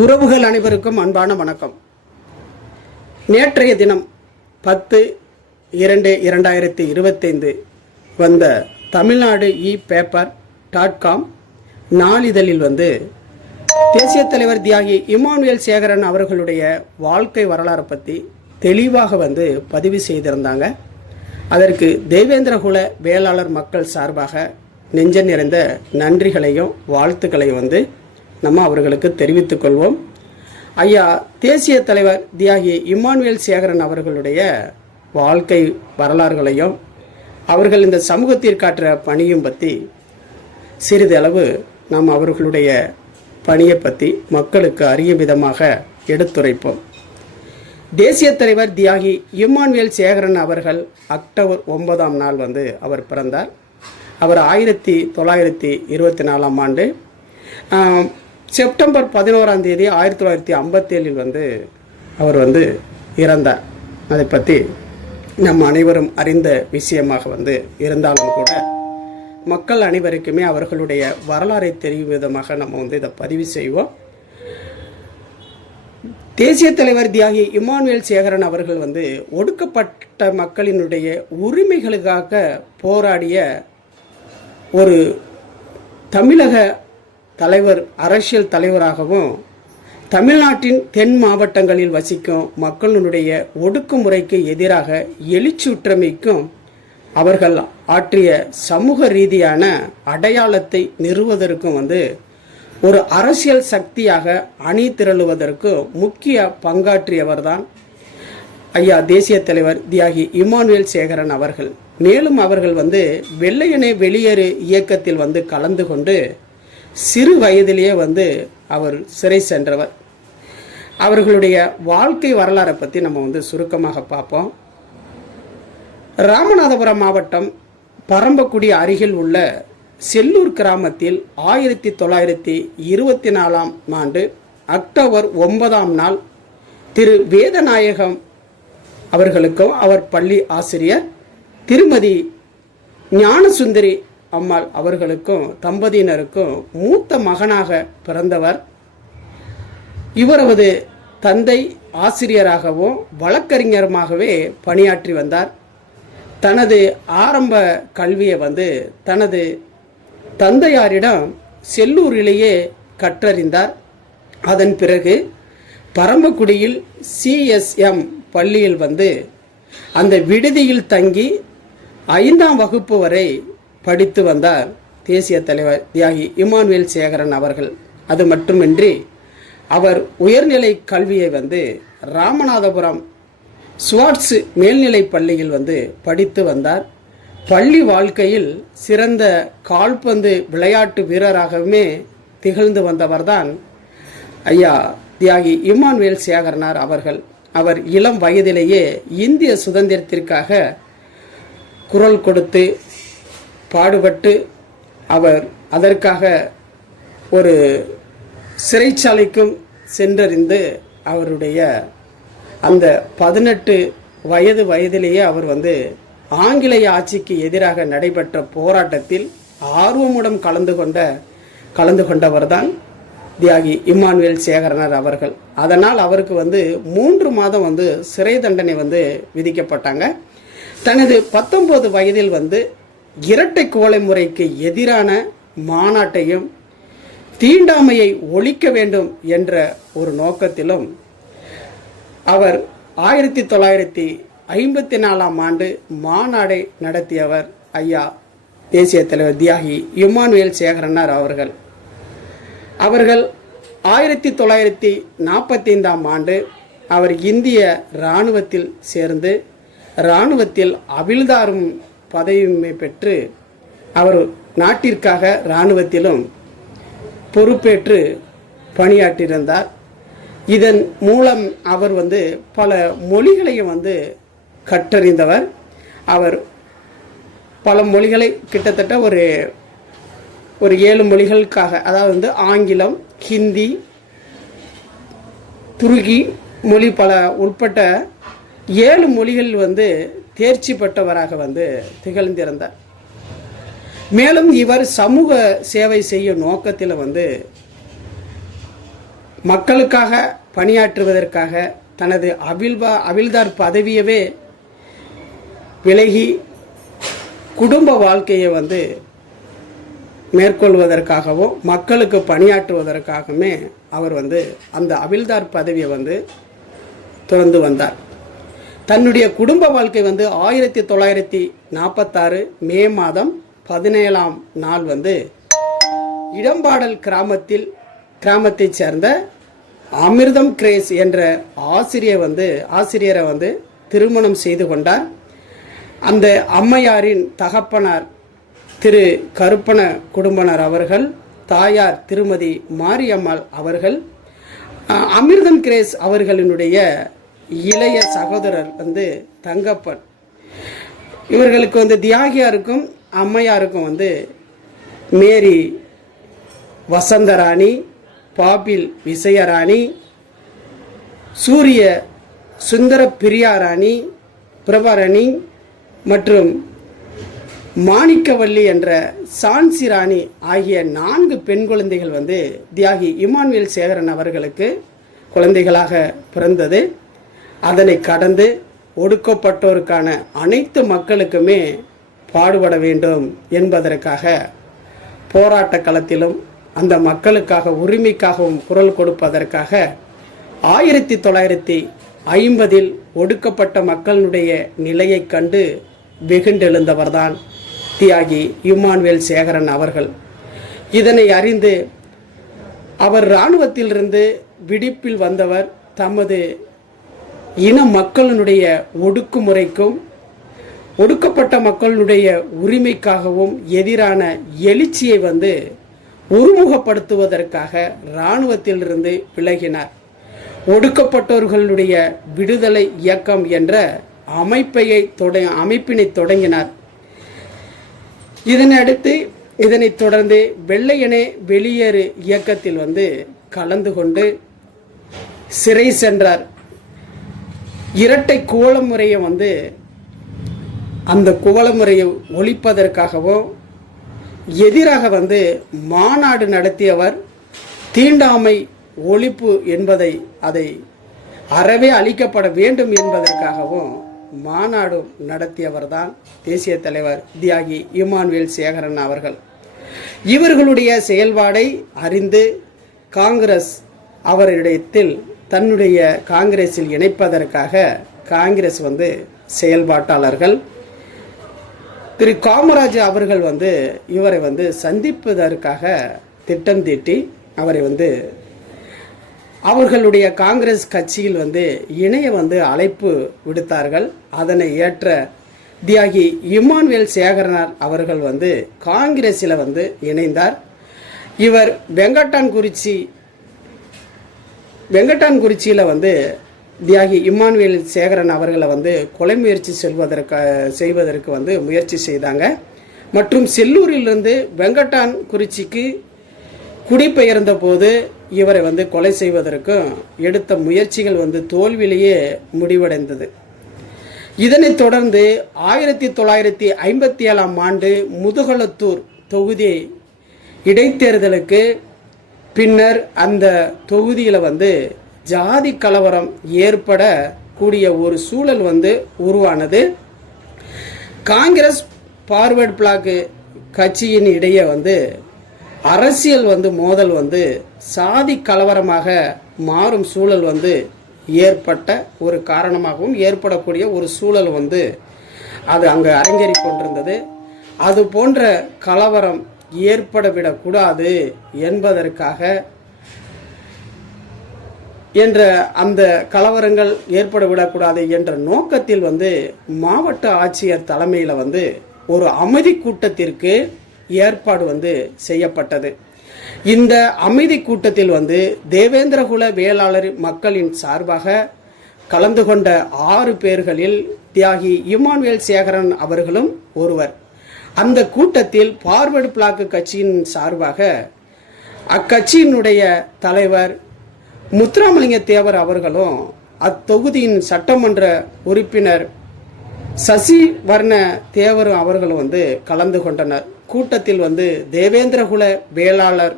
உறவுகள் அனைவருக்கும் அன்பான வணக்கம். நேற்றைய தினம் பத்து இரண்டு இரண்டாயிரத்தி இருபத்தைந்து வந்த Tamil Nadu E paper dot com நாளிதழில் வந்து தேசிய தலைவர் தியாகி இமானுவேல் சேகரன் அவர்களுடைய வாழ்க்கை வரலாறு பற்றி தெளிவாக வந்து பதிவு செய்திருந்தாங்க. அதற்கு தேவேந்திரகுல வேளாளர் மக்கள் சார்பாக நெஞ்ச நிறைந்த நன்றிகளையும் வாழ்த்துக்களையும் வந்து நம்ம அவர்களுக்கு தெரிவித்துக் கொள்வோம். ஐயா தேசிய தலைவர் தியாகி இம்மானுவேல் சேகரன் அவர்களுடைய வாழ்க்கை வரலாறுகளையும் அவர்கள் இந்த சமூகத்திற்காற்ற பணியும் பற்றி சிறிதளவு நாம் அவர்களுடைய பணியை பற்றி மக்களுக்கு அறியும் விதமாக எடுத்துரைப்போம். தேசிய தலைவர் தியாகி இம்மானுவேல் சேகரன் அவர்கள் அக்டோபர் ஒன்பதாம் நாள் வந்து அவர் பிறந்தார். அவர் ஆயிரத்தி தொள்ளாயிரத்தி இருபத்தி நாலாம் ஆண்டு செப்டம்பர் பதினோராம் தேதி ஆயிரத்தி தொள்ளாயிரத்தி ஐம்பத்தேழில் வந்து அவர் வந்து இறந்தார். அதை பற்றி நம் அனைவரும் அறிந்த விஷயமாக வந்து இருந்தாலும் கூட மக்கள் அனைவருக்குமே அவர்களுடைய வரலாறை தெரியும் விதமாக நம்ம வந்து இதை பதிவு செய்வோம். தேசிய தலைவர் தியாகி இமானுவேல் சேகரன் அவர்கள் வந்து ஒடுக்கப்பட்ட மக்களினுடைய உரிமைகளுக்காக போராடிய ஒரு தமிழக தலைவர் அரசியல் தலைவராகவும் தமிழ்நாட்டின் தென் மாவட்டங்களில் வசிக்கும் மக்களினுடைய ஒடுக்குமுறைக்கு எதிராக எழுச்சியுற்றமைக்கும் அவர்கள் ஆற்றிய சமூக ரீதியான அடையாளத்தை நிறுவதற்கும் வந்து ஒரு அரசியல் சக்தியாக அணி திரளுவதற்கு முக்கிய பங்காற்றியவர்தான் ஐயா தேசிய தலைவர் தியாகி இமானுவேல் சேகரன் அவர்கள். மேலும் அவர்கள் வந்து வெள்ளையனே வெளியேறு இயக்கத்தில் வந்து கலந்து கொண்டு சிறு வயதிலேயே வந்து அவர் சிறை சென்றவர். அவர்களுடைய வாழ்க்கை வரலாறை பற்றி நம்ம வந்து சுருக்கமாக பார்ப்போம். ராமநாதபுரம் மாவட்டம் பரம்பக்குடி அருகில் உள்ள செல்லூர் கிராமத்தில் ஆயிரத்தி தொள்ளாயிரத்தி இருபத்தி நாலாம் ஆண்டு அக்டோபர் ஒன்பதாம் நாள் திரு வேதநாயகம் அவர்களுக்கும் அவர் பள்ளி ஆசிரியர் திருமதி ஞானசுந்தரி அம்மாள் அவர்களுக்கும் தம்பதியினருக்கும் மூத்த மகனாக பிறந்தவர். இவரது தந்தை ஆசிரியராகவும் வழக்கறிஞருமாகவே பணியாற்றி வந்தார். தனது ஆரம்ப கல்வியை வந்து தனது தந்தையாரிடம் செல்லூரிலேயே கற்றறிந்தார். அதன் பிறகு பரம்பக்குடியில் சிஎஸ்எம் பள்ளியில் வந்து அந்த விடுதியில் தங்கி ஐந்தாம் வகுப்பு வரை படித்து வந்தார் தேசிய தலைவர் தியாகி இமானுவேல் சேகரன் அவர்கள். அது மட்டுமின்றி அவர் உயர்நிலை கல்வியை வந்து ராமநாதபுரம் சுவாட்ஸ் மேல்நிலை பள்ளியில் வந்து படித்து வந்தார். பள்ளி வாழ்க்கையில் சிறந்த கால்பந்து விளையாட்டு வீரராகவுமே திகழ்ந்து வந்தவர்தான் ஐயா தியாகி இமானுவேல் சேகரனார் அவர்கள். அவர் இளம் வயதிலேயே இந்திய சுதந்திரத்திற்காக குரல் கொடுத்து பாடுபட்டு அவர் அதற்காக ஒரு சிறைச்சாலைக்கும் சென்றறிந்து அவருடைய அந்த பதினெட்டு வயது வயதிலேயே அவர் வந்து ஆங்கிலேய ஆட்சிக்கு எதிராக நடைபெற்ற போராட்டத்தில் ஆர்வமுடன் கலந்து கொண்ட கலந்து கொண்டவர்தான் தியாகி இம்மானுவேல் சேகரனர் அவர்கள். அதனால் அவருக்கு வந்து மூன்று மாதம் வந்து சிறை தண்டனை வந்து விதிக்கப்பட்டாங்க. தனது பத்தொன்பது வயதில் வந்து இரட்டை கோலை முறைக்கு எதிரான மாநாட்டையும் தீண்டாமையை ஒழிக்க வேண்டும் என்ற ஒரு நோக்கத்திலும் அவர் ஆயிரத்தி தொள்ளாயிரத்தி ஐம்பத்தி நாலாம் ஆண்டு மாநாடை நடத்தியவர் ஐயா தேசிய தலைவர் தியாகி இம்மானுவேல் சேகரனார் அவர்கள். அவர்கள் ஆயிரத்தி தொள்ளாயிரத்தி நாற்பத்தைந்தாம் ஆண்டு அவர் இந்திய இராணுவத்தில் சேர்ந்து இராணுவத்தில் அவிழ்தாரும் பதவியுமை பெற்று அவர் நாட்டிற்காக இராணுவத்திலும் பொறுப்பேற்று பணியாற்றியிருந்தார். இதன் மூலம் அவர் வந்து பல மொழிகளையும் வந்து கற்றறிந்தவர். அவர் பல மொழிகளை கிட்டத்தட்ட ஒரு ஒரு ஏழு மொழிகளுக்காக அதாவது வந்து ஆங்கிலம் ஹிந்தி துருக்கி மொழி பல உட்பட்ட ஏழு மொழிகள் வந்து தேர்ச்சி பெற்றவராக வந்து திகழ்ந்திருந்தார் மேலும் இவர் சமூக சேவை செய்யும் நோக்கத்தில் வந்து மக்களுக்காக பணியாற்றுவதற்காக தனது அவிழ்வா அவிழ்தார் பதவியவே விலகி குடும்ப வாழ்க்கையை வந்து மேற்கொள்வதற்காகவும் மக்களுக்கு பணியாற்றுவதற்காகவுமே அவர் வந்து அந்த அவிழ்தார் பதவியை வந்து தொடர்ந்து வந்தார். தன்னுடைய குடும்ப வாழ்க்கை வந்து ஆயிரத்தி தொள்ளாயிரத்தி நாற்பத்தாறு மே மாதம் பதினேழாம் நாள் வந்து இடம்பாடல் கிராமத்தில் கிராமத்தைச் சேர்ந்த அமிர்தம் கிரேஸ் என்ற ஆசிரியர் வந்து ஆசிரியரை வந்து திருமணம் செய்து கொண்டார். அந்த அம்மையாரின் தகப்பனார் திரு கருப்பண குடும்பனர் அவர்கள் தாயார் திருமதி மாரியம்மாள் அவர்கள் அமிர்தம் கிரேஸ் அவர்களினுடைய இளைய சகோதரர் வந்து தங்கப்பன். இவர்களுக்கு வந்து தியாகியாருக்கும் அம்மையாருக்கும் வந்து மேரி வசந்தராணி பாபில் விசயராணி சூரிய சுந்தர பிரியாராணி பிரபாரணி மற்றும் மாணிக்கவல்லி என்ற சான்சி ராணி ஆகிய நான்கு பெண் குழந்தைகள் வந்து தியாகி இமானுவேல் சேகரன் அவர்களுக்கு குழந்தைகளாக பிறந்தது. அதனை கடந்து ஒடுக்கப்பட்டோருக்கான அனைத்து மக்களுக்குமே பாடுபட வேண்டும் என்பதற்காக போராட்ட களத்திலும் அந்த மக்களுக்காக உரிமைக்காகவும் குரல் கொடுப்பதற்காக ஆயிரத்தி தொள்ளாயிரத்தி ஐம்பதில் ஒடுக்கப்பட்ட மக்களுடைய நிலையைக் கண்டு வெகுண்டெழுந்தவர்தான் தியாகி இம்மானுவேல் சேகரன் அவர்கள். இதனை அறிந்து அவர் இராணுவத்திலிருந்து விடுப்பில் வந்தவர் தமது இன மக்களினுடைய ஒடுக்குமுறைக்கும் ஒடுக்கப்பட்ட மக்களுடைய உரிமைக்காகவும் எதிரான எழுச்சியை வந்து ஒருமுகப்படுத்துவதற்காக இராணுவத்திலிருந்து விலகினார். ஒடுக்கப்பட்டவர்களுடைய விடுதலை இயக்கம் என்ற அமைப்பையை தொட அமைப்பினை தொடங்கினார். இதனை இதனைத் தொடர்ந்து வெள்ளையனே வெளியேறு இயக்கத்தில் வந்து கலந்து கொண்டு சிறை சென்றார். இரட்டை கோல முறையை வந்து அந்த குவளமுறையை ஒழிப்பதற்காகவும் எதிராக வந்து மாநாடு நடத்தியவர் தீண்டாமை ஒழிப்பு என்பதை அதை அறவே அளிக்கப்பட வேண்டும் என்பதற்காகவும் மாநாடு நடத்தியவர்தான் தேசிய தலைவர் தியாகி இமானுவேல் சேகரன் அவர்கள். இவர்களுடைய செயல்பாடை அறிந்து காங்கிரஸ் அவரிடத்தில் தன்னுடைய காங்கிரஸில் இணைப்பதற்காக காங்கிரஸ் வந்து செயல்பாட்டாளர்கள். திரு காமராஜ் அவர்கள் வந்து இவரை வந்து சந்திப்பதற்காக திட்டம் தீட்டி அவரை வந்து அவர்களுடைய காங்கிரஸ் கட்சியில் வந்து இணைய வந்து அழைப்பு விடுத்தார்கள். அதனை ஏற்ற தியாகி இமானுவேல் சேகரனார் அவர்கள் வந்து காங்கிரஸில் வந்து இணைந்தார். இவர் வெங்கட்டான்குறிச்சி வெங்கட்டான்குறிச்சியில் வந்து தியாகி இம்மானுவேல் சேகரன் அவர்களை வந்து கொலை முயற்சி செல்வதற்கு செய்வதற்கு வந்து முயற்சி செய்தாங்க. மற்றும் செல்லூரிலிருந்து வெங்கட்டான் குறிச்சிக்கு குடிபெயர்ந்த போது இவரை வந்து கொலை செய்வதற்கும் எடுத்த முயற்சிகள் வந்து தோல்வியிலேயே முடிவடைந்தது. இதனைத் தொடர்ந்து ஆயிரத்தி தொள்ளாயிரத்தி ஐம்பத்தி ஏழாம் ஆண்டு முதுகலத்தூர் தொகுதி இடைத்தேர்தலுக்கு பின்னர் அந்த தொகுதியில் வந்து ஜாதி கலவரம் ஏற்பட கூடிய ஒரு சூழல் வந்து உருவானது. காங்கிரஸ் பார்வர்ட் பிளாக்கு கட்சியின் இடையே வந்து அரசியல் வந்து மோதல் வந்து சாதி கலவரமாக மாறும் சூழல் வந்து ஏற்பட்ட ஒரு காரணமாகவும் ஏற்படக்கூடிய ஒரு சூழல் வந்து அது அங்கு அரங்கேறி கொண்டிருந்தது. அது போன்ற கலவரம் ஏற்படவிடக்கூடாது என்பதற்காக என்ற அந்த கலவரங்கள் ஏற்பட விடக்கூடாது என்ற நோக்கத்தில் வந்து மாவட்ட ஆட்சியர் தலைமையில் வந்து ஒரு அமைதி கூட்டத்திற்கு ஏற்பாடு வந்து செய்யப்பட்டது. இந்த அமைதி கூட்டத்தில் வந்து தேவேந்திரகுல வேளாளர் மக்களின் சார்பாக கலந்து கொண்ட ஆறு பேர்களில் தியாகி இமானுவேல் சேகரன் அவர்களும் ஒருவர். அந்த கூட்டத்தில் பார்வர்டு பிளாக் கட்சியின் சார்பாக அக்கட்சியினுடைய தலைவர் முத்துராமலிங்க தேவர் அவர்களும் அத்தொகுதியின் சட்டமன்ற உறுப்பினர் சசி வர்ண தேவரும் அவர்களும் வந்து கலந்து கொண்டனர். கூட்டத்தில் வந்து தேவேந்திரகுல வேளாளர்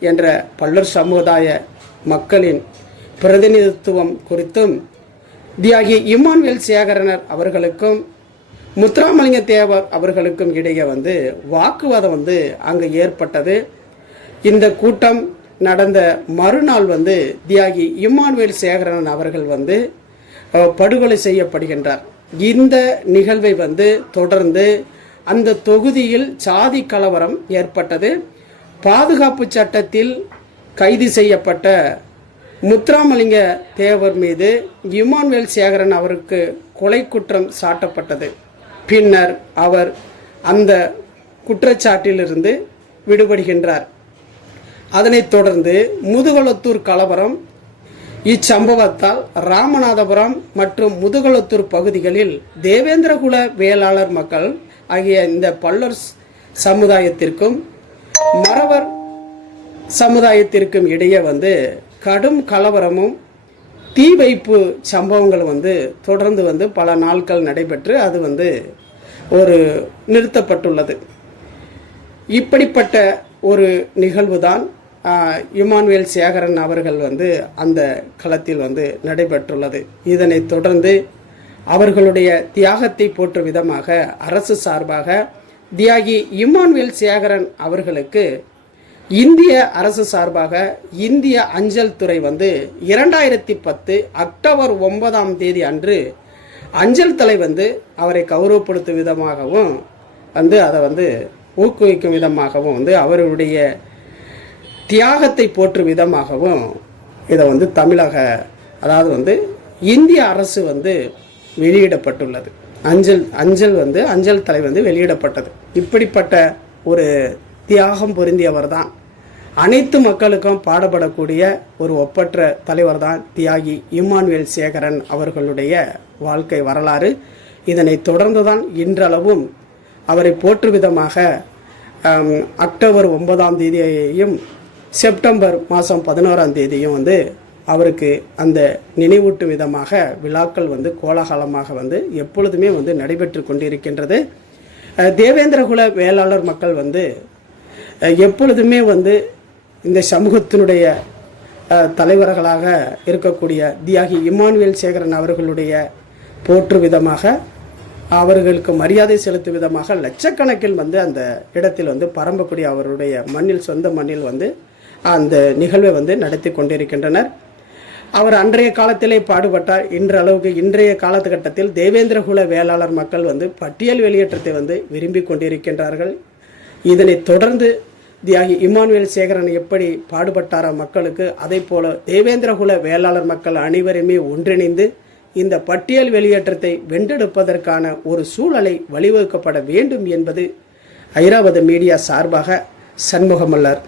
என்ற பல்லர் சமுதாய மக்களின் பிரதிநிதித்துவம் குறித்தும் தியாகி இம்மான்வேல் சேகரனர் அவர்களுக்கும் முத்துராமலிங்க தேவர் அவர்களுக்கும் இடையே வந்து வாக்குவாதம் வந்து அங்கு ஏற்பட்டது. இந்த கூட்டம் நடந்த மறுநாள் வந்து தியாகி இம்மானுவேல் சேகரன் அவர்கள் வந்து படுகொலை செய்யப்படுகின்றார். இந்த நிகழ்வை வந்து தொடர்ந்து அந்த தொகுதியில் சாதி கலவரம் ஏற்பட்டது. பாதுகாப்பு சட்டத்தில் கைது செய்யப்பட்ட முத்துராமலிங்க தேவர் மீது இமான்வேல் சேகரன் அவருக்கு கொலை குற்றம் சாட்டப்பட்டது. பின்னர் அவர் அந்த குற்றச்சாட்டிலிருந்து விடுபடுகின்றார். அதனைத் தொடர்ந்து முதுகுளத்தூர் கலவரம் இச்சம்பவத்தால் ராமநாதபுரம் மற்றும் முதுகுளத்தூர் பகுதிகளில் தேவேந்திரகுல வேளாளர் மக்கள் ஆகிய இந்த பல்லர் சமுதாயத்திற்கும் மறவர் சமுதாயத்திற்கும் இடையே வந்து கடும் கலவரமும் தீ வைப்பு சம்பவங்கள் வந்து தொடர்ந்து வந்து பல நாட்கள் நடைபெற்று அது வந்து ஒரு நிறுத்தப்பட்டுள்ளது. இப்படிப்பட்ட ஒரு நிகழ்வு தான் இமானுவேல் சேகரன் அவர்கள் வந்து அந்த களத்தில் வந்து நடைபெற்றுள்ளது. இதனை தொடர்ந்து அவர்களுடைய தியாகத்தை போற்றும் விதமாக அரசு சார்பாக தியாகி இமானுவேல் சேகரன் அவர்களுக்கு இந்திய அரசு சார்பாக இந்திய அஞ்சல் துறை வந்து இரண்டாயிரத்தி பத்து அக்டோபர் ஒன்பதாம் தேதி அன்று அஞ்சல் தலை வந்து அவரை கௌரவப்படுத்தும் விதமாகவும் வந்து அதை வந்து ஊக்குவிக்கும் விதமாகவும் வந்து அவருடைய தியாகத்தை போற்றும் விதமாகவும் இதை வந்து தமிழக அதாவது வந்து இந்திய அரசு வந்து வெளியிடப்பட்டுள்ளது. அஞ்சல் அஞ்சல் வந்து அஞ்சல் தலை வந்து வெளியிடப்பட்டது. இப்படிப்பட்ட ஒரு தியாகம் பொருந்தியவர் தான் அனைத்து மக்களுக்கும் பாடப்படக்கூடிய ஒரு ஒப்பற்ற தலைவர் தான் தியாகி இம்மானுவேல் சேகரன் அவர்களுடைய வாழ்க்கை வரலாறு. இதனைத் தொடர்ந்துதான் இன்றளவும் அவரை போற்று விதமாக அக்டோபர் ஒன்பதாம் தேதியையும் செப்டம்பர் மாதம் பதினோராம் தேதியும் வந்து அவருக்கு அந்த நினைவூட்டும் விதமாக விழாக்கள் வந்து கோலாகலமாக வந்து எப்பொழுதுமே வந்து நடைபெற்று கொண்டிருக்கின்றது. தேவேந்திரகுல வேளாளர் மக்கள் வந்து எப்பொழுதுமே வந்து இந்த சமூகத்தினுடைய தலைவர்களாக இருக்கக்கூடிய தியாகி இம்மானுவேல் சேகரன் அவர்களுடைய போற்று விதமாக அவர்களுக்கு மரியாதை செலுத்தும் விதமாக லட்சக்கணக்கில் வந்து அந்த இடத்தில் வந்து பரம்பக்குடி அவருடைய மண்ணில் சொந்த மண்ணில் வந்து அந்த நிகழ்வை வந்து நடத்தி கொண்டிருக்கின்றனர். அவர் அன்றைய காலத்திலே பாடுபட்டார். இன்ற அளவுக்கு இன்றைய காலகட்டத்தில் தேவேந்திரகுல வேளாளர் மக்கள் வந்து பட்டியல் வெளியேற்றத்தை வந்து விரும்பி கொண்டிருக்கின்றார்கள். இதனைத் தொடர்ந்து தியாகி இமானுவேல் சேகரன் எப்படி பாடுபட்டாரா மக்களுக்கு அதே போல தேவேந்திரகுல வேளாளர் மக்கள் அனைவருமே ஒன்றிணைந்து இந்த பட்டியல் வெளியேற்றத்தை வென்றெடுப்பதற்கான ஒரு சூழலை வழிவகுக்கப்பட வேண்டும் என்பது ஐராவத மீடியா சார்பாக சண்முகமல்லர்